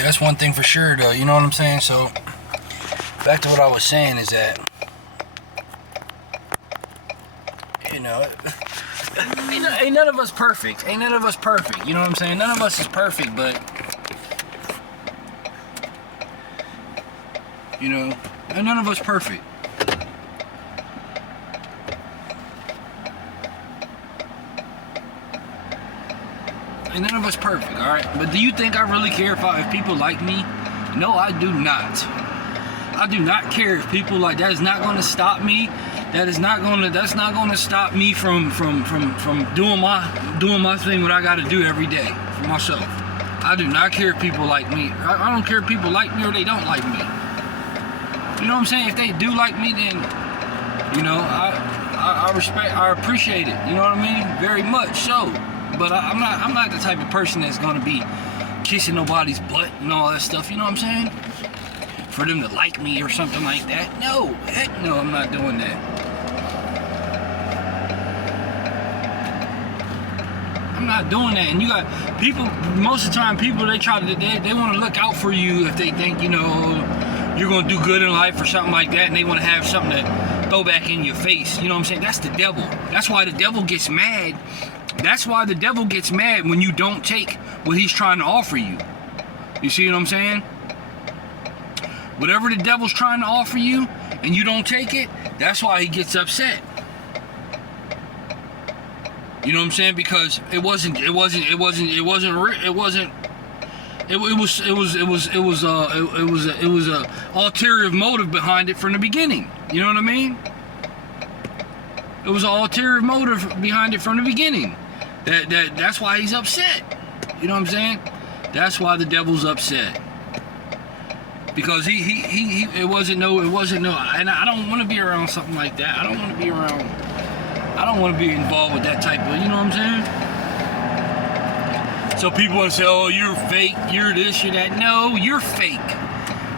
Yeah, that's one thing for sure, though. You know what I'm saying? So, back to what I was saying is that, you know, ain't none of us perfect. Ain't none of us perfect. You know what I'm saying? None of us is perfect, but, you know, ain't none of us perfect. Ain't none of us perfect, all right? But do you think I really care if people like me? No, I do not. I do not care if people like. That is not going to stop me. That's not going to stop me from doing my thing. What I got to do every day for myself. I do not care if people like me. I don't care if people like me or they don't like me. You know what I'm saying? If they do like me, then, you know, I respect, I appreciate it. You know what I mean? Very much so. But I'm not the type of person that's gonna be kissing nobody's butt and all that stuff. You know what I'm saying? For them to like me or something like that. No, heck no, I'm not doing that. I'm not doing that. And you got people. Most of the time, people they want to look out for you if they think, you know, you're gonna do good in life or something like that, and they want to have something to throw back in your face. You know what I'm saying? That's the devil. That's why the devil gets mad. That's why the devil gets mad when you don't take what he's trying to offer you. You see what I'm saying? Whatever the devil's trying to offer you and you don't take it, that's why he gets upset. You know what I'm saying? Because it was a ulterior motive behind it from the beginning. You know what I mean? It was an ulterior motive behind it from the beginning. That's why he's upset. You know what I'm saying? That's why the devil's upset. Because it wasn't no, and I don't want to be around something like that. I don't want to be involved with that type of, you know what I'm saying? So people want to say, oh, you're fake, you're this, you're that. No, you're fake.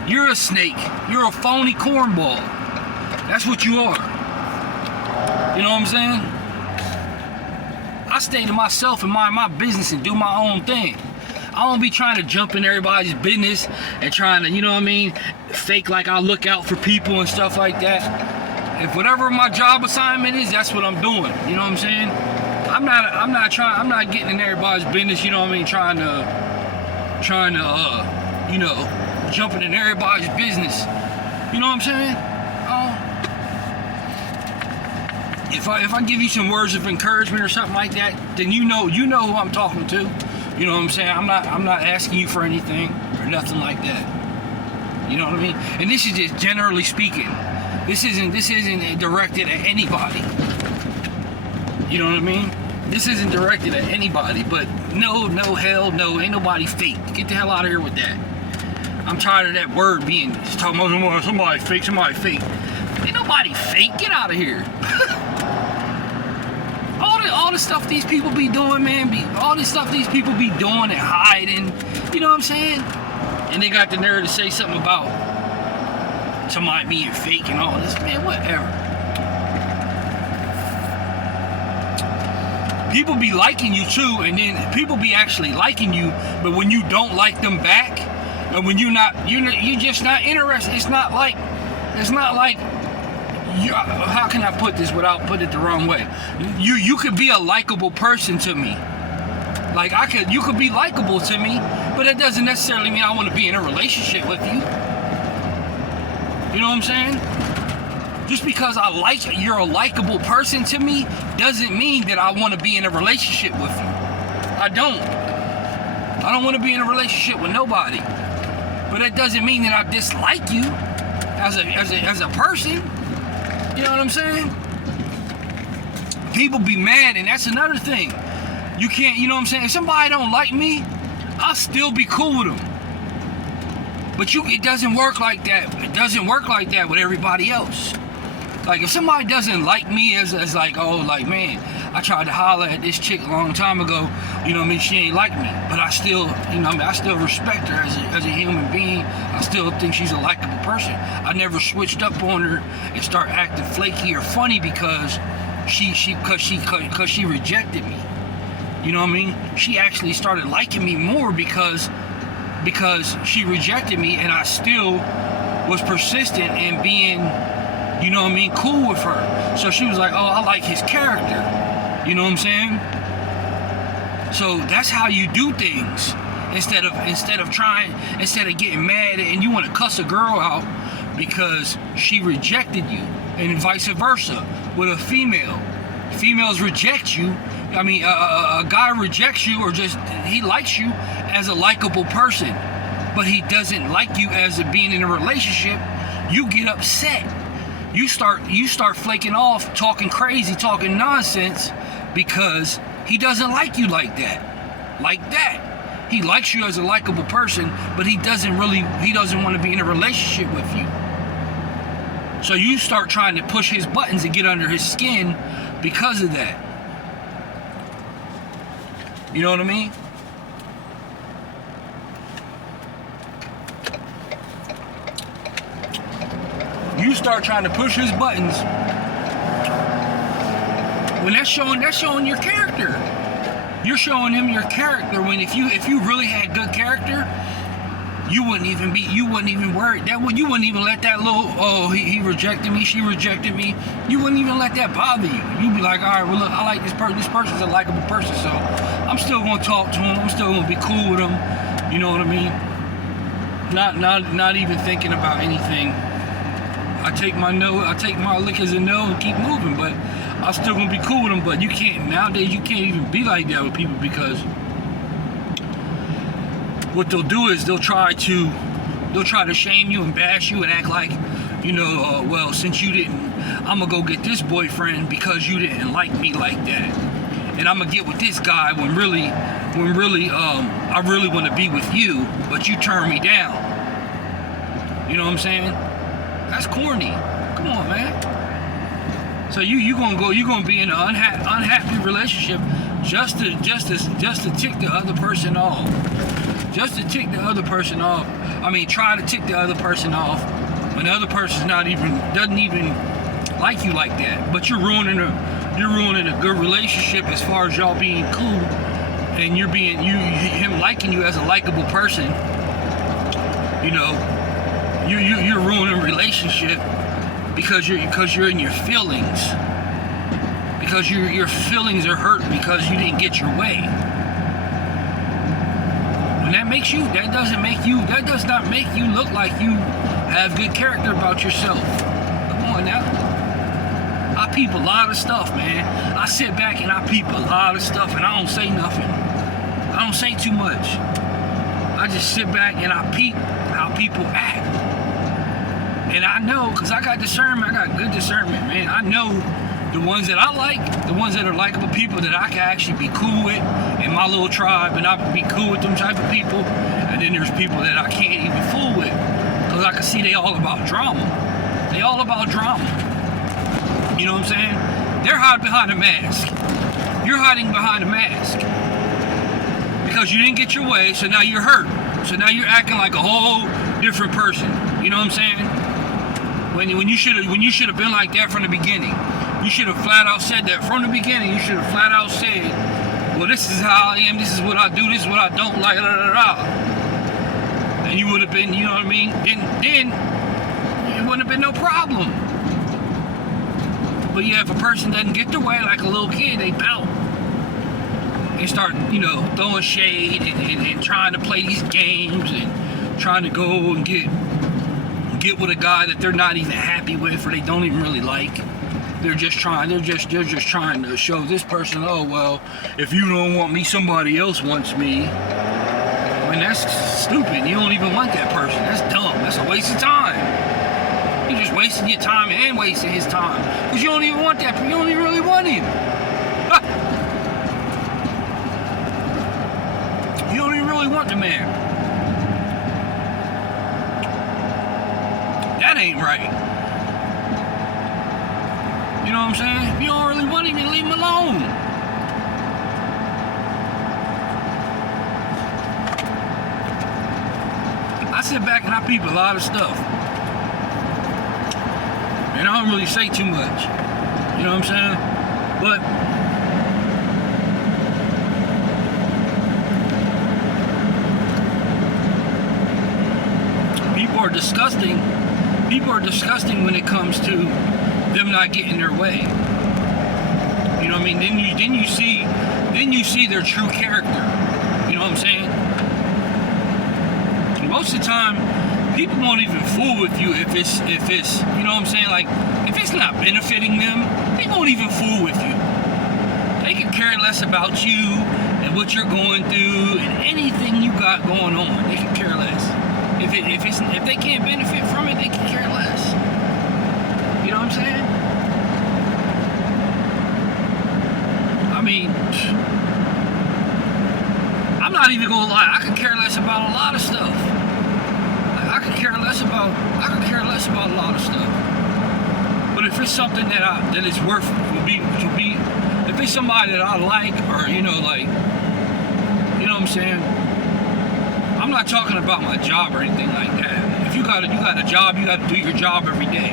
You're a snake. You're a phony cornball. That's what you are. You know what I'm saying? I stay to myself and mind my business and do my own thing. I don't be trying to jump in everybody's business and trying to, you know what I mean, fake like I look out for people and stuff like that. If whatever my job assignment is, that's what I'm doing. You know what I'm saying? I'm not getting in everybody's business, you know what I mean, trying to you know, jumping in everybody's business. You know what I'm saying? If I give you some words of encouragement or something like that, then you know who I'm talking to. You know what I'm saying? I'm not asking you for anything or nothing like that. You know what I mean? And this is just generally speaking. This isn't directed at anybody. You know what I mean? This isn't directed at anybody. But no, hell no, ain't nobody fake. Get the hell out of here with that. I'm tired of that word being talking about somebody fake. Ain't nobody fake. Get out of here. All the stuff these people be doing, man, all the stuff these people be doing and hiding, you know what I'm saying? And they got the nerve to say something about somebody being fake and all this, man, whatever. People be liking you too, and then people be actually liking you, but when you don't like them back, and when you're just not interested, it's not like, how can I put this without putting it the wrong way? You could be a likable person to me. Like you could be likable to me, but that doesn't necessarily mean I want to be in a relationship with you. You know what I'm saying? Just because you're a likable person to me doesn't mean that I want to be in a relationship with you. I don't want to be in a relationship with nobody. But that doesn't mean that I dislike you as a person. You know what I'm saying? People be mad, and that's another thing. You can't, you know what I'm saying? If somebody don't like me, I'll still be cool with them. But it doesn't work like that. It doesn't work like that with everybody else. Like if somebody doesn't like me as like, oh, like, man, I tried to holler at this chick a long time ago, you know what I mean, she ain't like me. But I still, you know what I mean, I still respect her as a human being. I still think she's a likable person. I never switched up on her and start acting flaky or funny because she rejected me. You know what I mean? She actually started liking me more because because she rejected me, and I still was persistent in being, you know what I mean, cool with her. So she was like, oh, I like his character. You know what I'm saying? So that's how you do things. Instead of getting mad and you want to cuss a girl out because she rejected you, and vice versa with a female. Females reject you. I mean, a guy rejects you, or just he likes you as a likable person, but he doesn't like you as being in a relationship. You get upset. You start flaking off, talking crazy, talking nonsense, because he doesn't like you like that. Like that. He likes you as a likable person, but he doesn't want to be in a relationship with you. So you start trying to push his buttons and get under his skin because of that. You know what I mean? You start trying to push his buttons when that's showing your character. You're showing him your character, when if you really had good character, you wouldn't even worry. You wouldn't even let that little, oh, he rejected me, she rejected me. You wouldn't even let that bother you. You'd be like, all right, well, look, I like this person. This person's a likable person, so I'm still gonna talk to him. I'm still gonna be cool with him. You know what I mean? Not even thinking about anything. I take my lick as a no and keep moving, but I'm still gonna be cool with them. But nowadays you can't even be like that with people, because what they'll do is they'll try to shame you and bash you and act like, well, since you didn't, I'm gonna go get this boyfriend because you didn't like me like that, and I'm gonna get with this guy when really I really want to be with you, but you turn me down. You know what I'm saying? That's corny. Come on, man. So you gonna be in an unhappy relationship just to tick the other person off. Just to tick the other person off. I mean, try to tick the other person off when the other person doesn't even like you like that. But you're ruining a good relationship as far as y'all being cool, and him liking you as a likable person. You're ruining a relationship because you're in your feelings. Because your feelings are hurt because you didn't get your way. And that does not make you look like you have good character about yourself. Come on now. I peep a lot of stuff, man. I sit back and I peep a lot of stuff, and I don't say nothing. I don't say too much. I just sit back and I peep how people act. And I know, because I got discernment, I got good discernment, man. I know the ones that I like, the ones that are likable people that I can actually be cool with in my little tribe, and I can be cool with them type of people. And then there's people that I can't even fool with, because I can see they all about drama. They all about drama. You know what I'm saying? They're hiding behind a mask. You're hiding behind a mask because you didn't get your way, so now you're hurt. So now you're acting like a whole different person. You know what I'm saying? When you should have been like that from the beginning. You should have flat out said that from the beginning. You should have flat out said, well, this is how I am, this is what I do, this is what I don't like, And you would have been, you know what I mean? Then it wouldn't have been no problem. But yeah, if a person doesn't get their way like a little kid, they pout and start, throwing shade and trying to play these games and trying to go and get with a guy that they're not even happy with, or they don't even really like. They're just trying to show this person, oh, well, if you don't want me, somebody else wants me. I mean, that's stupid. You don't even want that person. That's dumb. That's a waste of time. You're just wasting your time and wasting his time, because you don't even want that. You don't even really want him. You don't even really want the man. That ain't right. You know what I'm saying? If you don't really want him, you leave him alone. I sit back and I peep a lot of stuff. And I don't really say too much. You know what I'm saying? But are disgusting. People are disgusting when it comes to them not getting their way. You know what I mean? Then you see their true character. You know what I'm saying? And most of the time, people won't even fool with you if it's you know what I'm saying, like if it's not benefiting them, they won't even fool with you. They can care less about you and what you're going through and anything you got going on. They can care less. If they can't benefit from it, they can care less. You know what I'm saying? I mean, I'm not even gonna lie. I could care less about a lot of stuff. I could care less about a lot of stuff. But if it's something that is worth to be, if it's somebody that I like, or you know what I'm saying. I'm not talking about my job or anything like that. If you got a job, you got to do your job every day.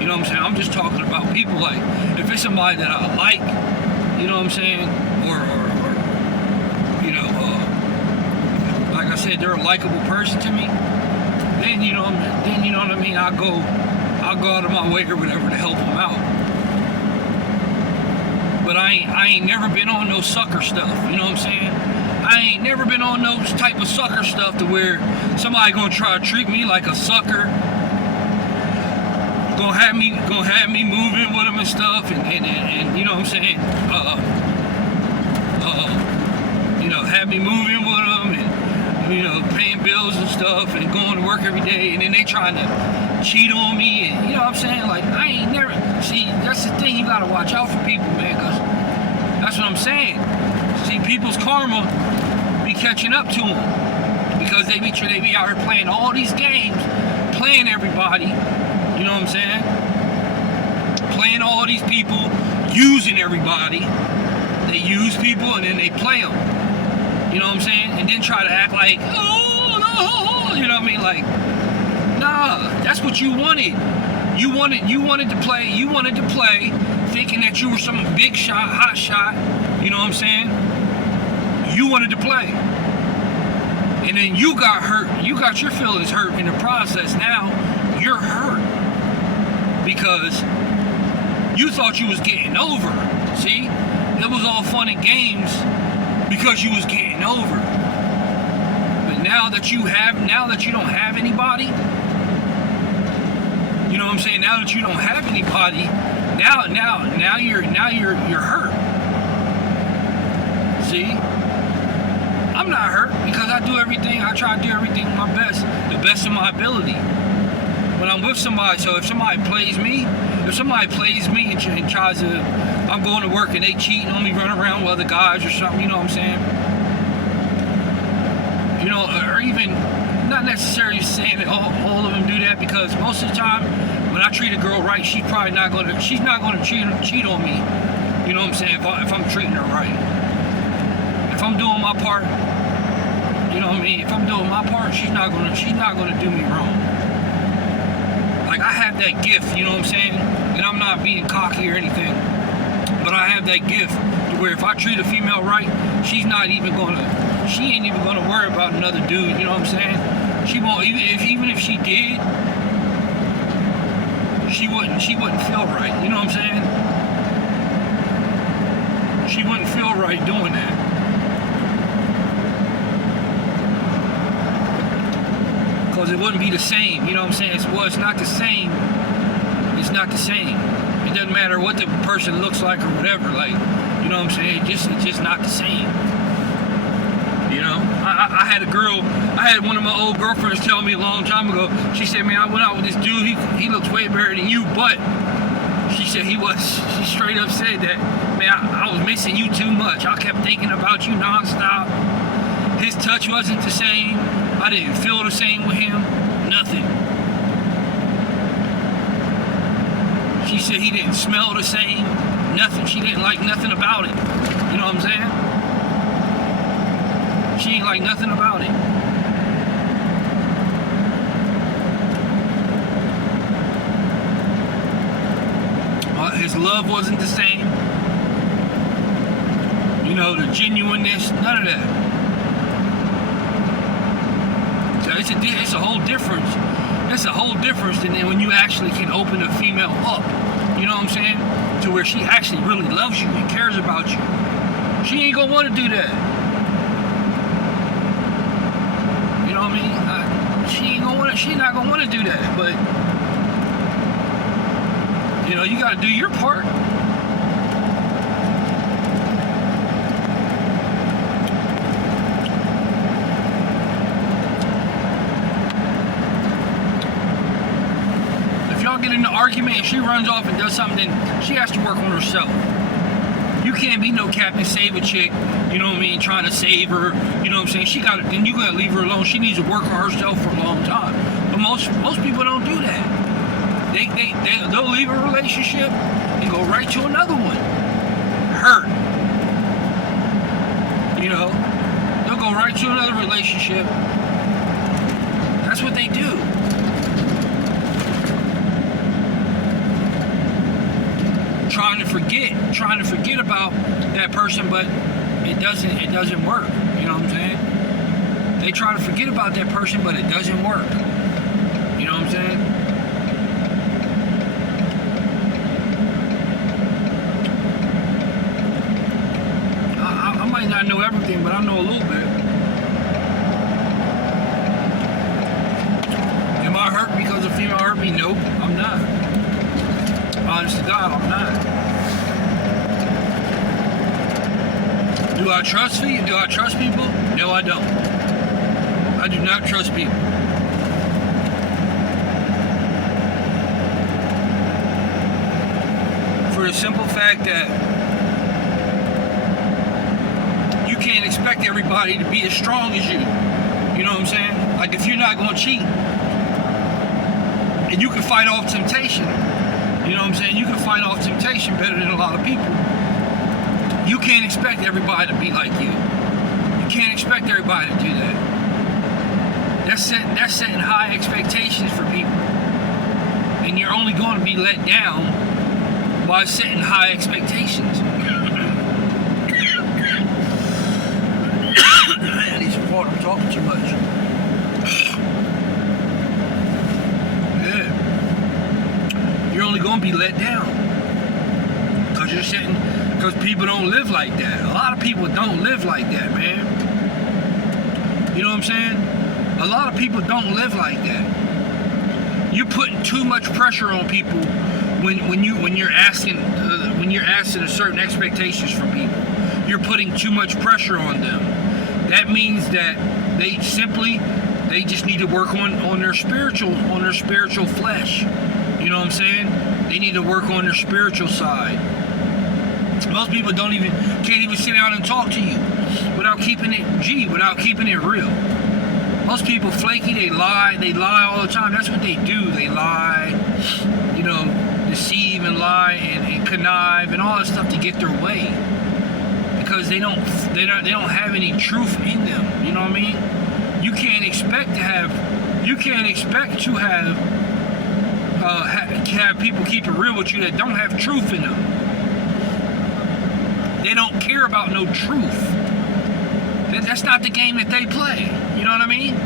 You know what I'm saying? I'm just talking about people, like if it's somebody that I like, you know what I'm saying, or you know, like I said, they're a likable person to me. Then you know what I mean. I'll go out of my way or whatever to help them out. But I ain't never been on no sucker stuff. You know what I'm saying? I ain't never been on those type of sucker stuff to where somebody gonna try to treat me like a sucker, gonna have me moving with them and stuff, and you know what I'm saying, you know, have me moving with them and you know paying bills and stuff and going to work every day, and then they trying to cheat on me, and you know what I'm saying, like I ain't never see. That's the thing, you gotta watch out for people, man, cause that's what I'm saying. See, people's karma be catching up to them because they be out here playing all these games, playing everybody. You know what I'm saying? Playing all these people, using everybody. They use people and then they play them. You know what I'm saying? And then try to act like, oh no, you know what I mean? Like, nah, that's what you wanted. You wanted to play. You wanted to play, thinking that you were some big shot, hot shot. You know what I'm saying? You wanted to play. And then you got hurt. You got your feelings hurt in the process. Now you're hurt because you thought you was getting over. See? It was all fun and games because you was getting over. But now that you don't have anybody, you know what I'm saying? Now that you don't have anybody, now you're hurt. See? I'm not hurt because I try to do everything the best of my ability. When I'm with somebody, so if somebody plays me and tries to, I'm going to work and they cheating on me, running around with other guys or something, you know what I'm saying? You know, or even, not necessarily saying that all of them do that, because most of the time, when I treat a girl right, she's not going to cheat on me. You know what I'm saying? If I'm treating her right. If I'm doing my part, you know what I mean? If I'm doing my part, she's not gonna do me wrong. Like I have that gift, you know what I'm saying? And I'm not being cocky or anything, but I have that gift to where if I treat a female right, she ain't even gonna worry about another dude. You know what I'm saying? She won't even if she did, she wouldn't feel right. You know what I'm saying? She wouldn't feel right doing that. Because it wouldn't be the same, you know what I'm saying? It's not the same. It's not the same. It doesn't matter what the person looks like or whatever, like, you know what I'm saying? It's just not the same. You know? I had one of my old girlfriends tell me a long time ago, she said, man, I went out with this dude, he looks way better than you, but she said she straight up said that, man, I was missing you too much. I kept thinking about you nonstop. His touch wasn't the same. I didn't feel the same with him. Nothing. She said he didn't smell the same. Nothing. She didn't like nothing about it. You know what I'm saying? She ain't like nothing about it. His love wasn't the same. You know, the genuineness, none of that. So it's a whole difference That's a whole difference than when you actually can open a female up. You know what I'm saying? To where she actually really loves you and cares about you. She ain't gonna want to do that. You know what I mean? She not gonna want to do that. But you know, you gotta do your part. Get in an argument and she runs off and does something, then she has to work on herself. You can't be no Captain Save a chick, you know what I mean, trying to save her, you know what I'm saying? Then you gotta leave her alone. She needs to work on herself for a long time. But most people don't do that. They'll leave a relationship and go right to another one. Hurt. You know, they'll go right to another relationship. That's what they do. Trying to forget about that person, but it doesn't work. You know what I'm saying? They try to forget about that person, but it doesn't work. You know what I'm saying? I might not know everything, but I know a little bit. Am I hurt because a female hurt me? Nope, I'm not. Honest to God, I'm not. Do I trust you? Do I trust people? No, I don't. I do not trust people. For the simple fact that you can't expect everybody to be as strong as you. You know what I'm saying? Like if you're not going to cheat, and you can fight off temptation. You know what I'm saying? You can fight off temptation better than a lot of people. You can't expect everybody to be like you. You can't expect everybody to do that. That's setting high expectations for people. And you're only going to be let down by setting high expectations. I need some water. I'm talking too much. Yeah. You're only going to be let down. Because people don't live like that. A lot of people don't live like that, man. You know what I'm saying? A lot of people don't live like that. You're putting too much pressure on people when you're asking a certain expectations from people. You're putting too much pressure on them. That means that they just need to work on their spiritual flesh. You know what I'm saying? They need to work on their spiritual side. Most people can't even sit down and talk to you without keeping it G, without keeping it real. Most people flaky, they lie all the time. That's what they do. They lie, you know, deceive and lie and connive and all that stuff to get their way. Because they don't have any truth in them. You know what I mean? You can't expect to have people keep it real with you that don't have truth in them. They don't care about no truth. That's not the game that they play. You know what I mean?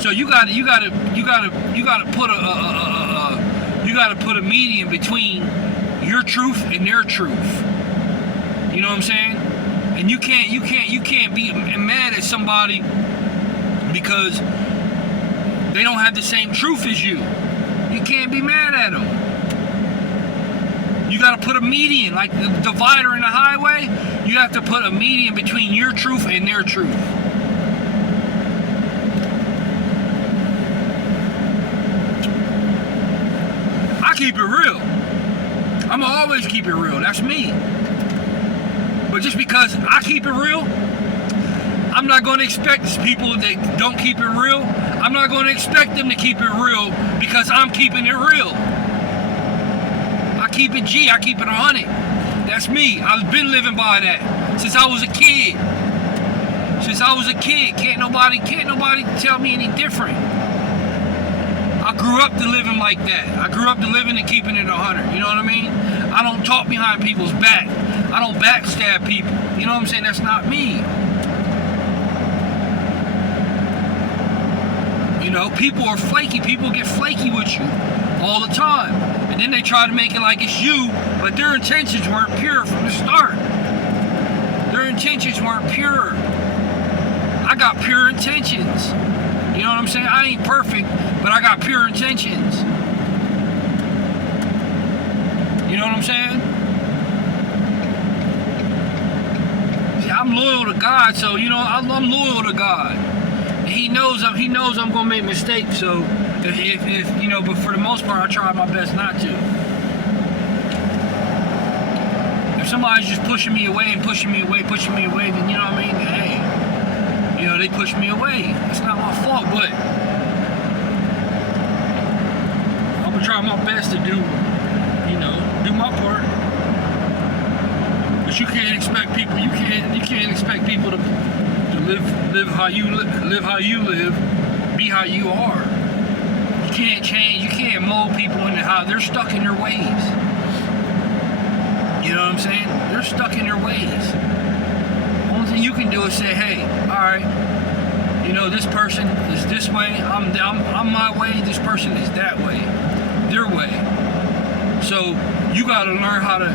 So you gotta put a median between your truth and their truth. You know what I'm saying? And you can't be mad at somebody because they don't have the same truth as you. You can't be mad at them. You got to put a median, like the divider in the highway. You have to put a median between your truth and their truth. I keep it real. I'm gonna always keep it real. That's me. But just because I keep it real, I'm not going to expect people that don't keep it real. I'm not going to expect them to keep it real because I'm keeping it real. I keep it G. I keep it 100. That's me. I've been living by that since I was a kid. Can't nobody tell me any different. I grew up to living like that. I grew up to living and keeping it 100. You know what I mean? I don't talk behind people's back. I don't backstab people. You know what I'm saying? That's not me. You You know, people are flaky. People get flaky with you all the time. And then they try to make it like it's you, but their intentions weren't pure from the start. Their intentions weren't pure. I got pure intentions. You know what I'm saying? I ain't perfect, but I got pure intentions. You know what I'm saying? See, I'm loyal to God, so you know I'm loyal to God. And He knows I'm gonna make mistakes. So if you know, but for the most part, I try my best not to. If somebody's just pushing me away, then you know what I mean? Hey, you know, they push me away. It's not my fault, but I'm gonna try my best to do my part. But you can't expect people. You can't expect people to live how you live, be how you are. You can't change. You can't mold people into how they're stuck in their ways. You know what I'm saying? They're stuck in their ways. Only thing you can do is say, hey, all right, you know, this person is this way. I'm my way. This person is that way, their way. So you got to learn how to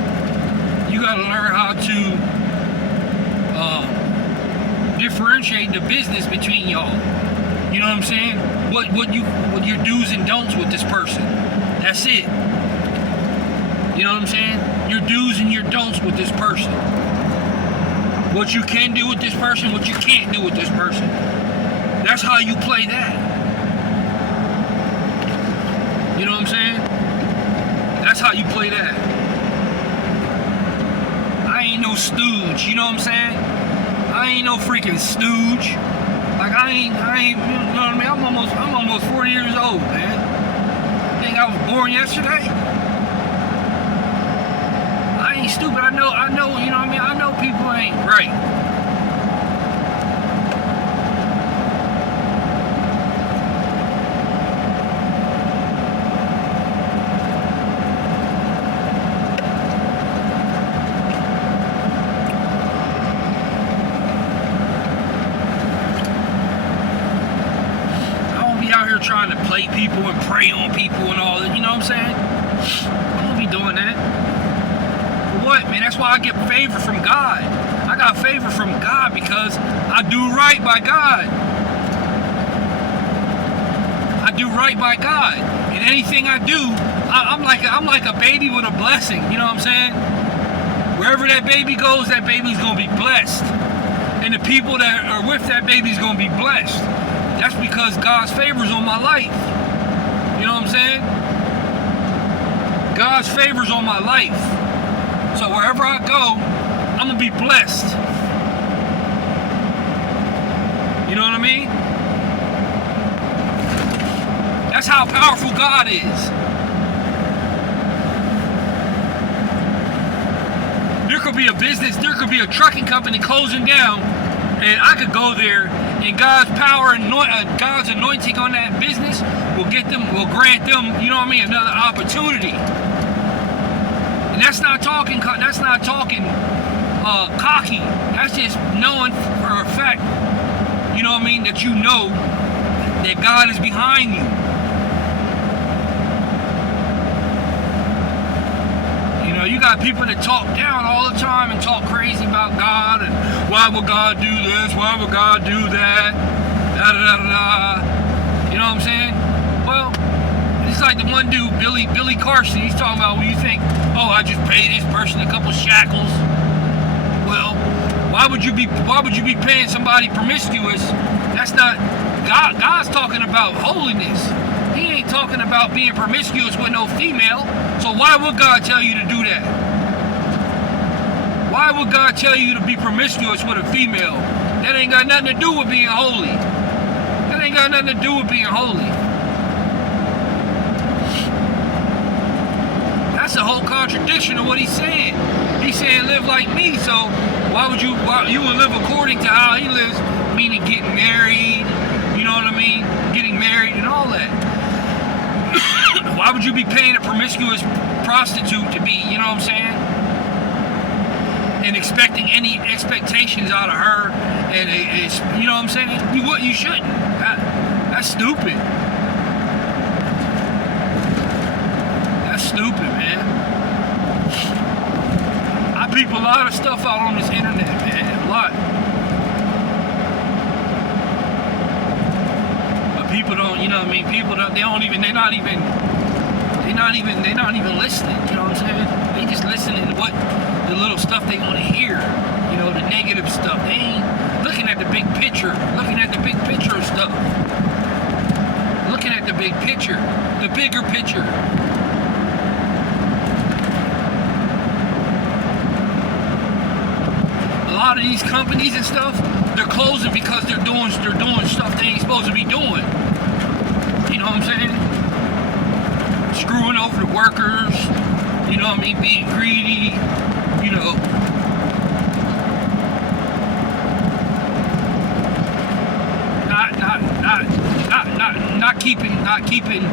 differentiate the business between y'all. You know what I'm saying? What your do's and don'ts with this person. That's it. You know what I'm saying? Your do's and your don'ts with this person. What you can do with this person, what you can't do with this person. That's how you play that. You know what I'm saying? That's how you play that. I ain't no stooge, you know what I'm saying? I ain't no freaking stooge. Like I ain't, you know what I mean? I'm almost 40 years old, man. Think I was born yesterday? I ain't stupid. I know, you know what I mean? I know people ain't right. Trying to play people and prey on people and all that, you know what I'm saying? I don't be doing that. For what, man? That's why I get favor from God. I got favor from God because I do right by God. I do right by God. And anything I do, I'm like a baby with a blessing, you know what I'm saying? Wherever that baby goes, that baby's gonna be blessed. And the people that are with that baby's gonna be blessed. That's because God's favor's on my life. You know what I'm saying? God's favor's on my life. So wherever I go, I'm going to be blessed. You know what I mean? That's how powerful God is. There could be a business, there could be a trucking company closing down, and I could go there, and God's power and God's anointing on that business will grant them, you know what I mean, another opportunity. And that's not talking cocky. That's just knowing for a fact, you know what I mean, that you know that God is behind you. You got people that talk down all the time and talk crazy about God and why would God do this? Why would God do that? Da da da da. You know what I'm saying? Well, it's like the one dude, Billy Carson. He's talking about when you think, oh, I just paid this person a couple shackles. Well, why would you be paying somebody promiscuous? That's not God. God's talking about holiness. He ain't talking about being promiscuous with no female. So why would God tell you to do that? Why would God tell you to be promiscuous with a female? That ain't got nothing to do with being holy. That ain't got nothing to do with being holy. That's a whole contradiction of what he's saying. He's saying live like me, so why would you would live according to how he lives, meaning getting married, you know what I mean? Getting married and all that. Why would you be paying a promiscuous prostitute to be, you know what I'm saying? And expecting any expectations out of her, and you know what I'm saying? You shouldn't. That's stupid. That's stupid, man. I peep a lot of stuff out on this internet, man. A lot. But people don't, you know what I mean? People don't, they're not even listening, you know what I'm saying? They just listening to what the little stuff they want to hear, you know, the negative stuff. They ain't looking at the big picture, looking at the big picture of stuff. Looking at the big picture, the bigger picture. A lot of these companies and stuff, they're closing because they're doing stuff they ain't supposed to be doing. You know what I'm saying? Screwing over the workers, you know what I mean, being greedy, you know. Not keeping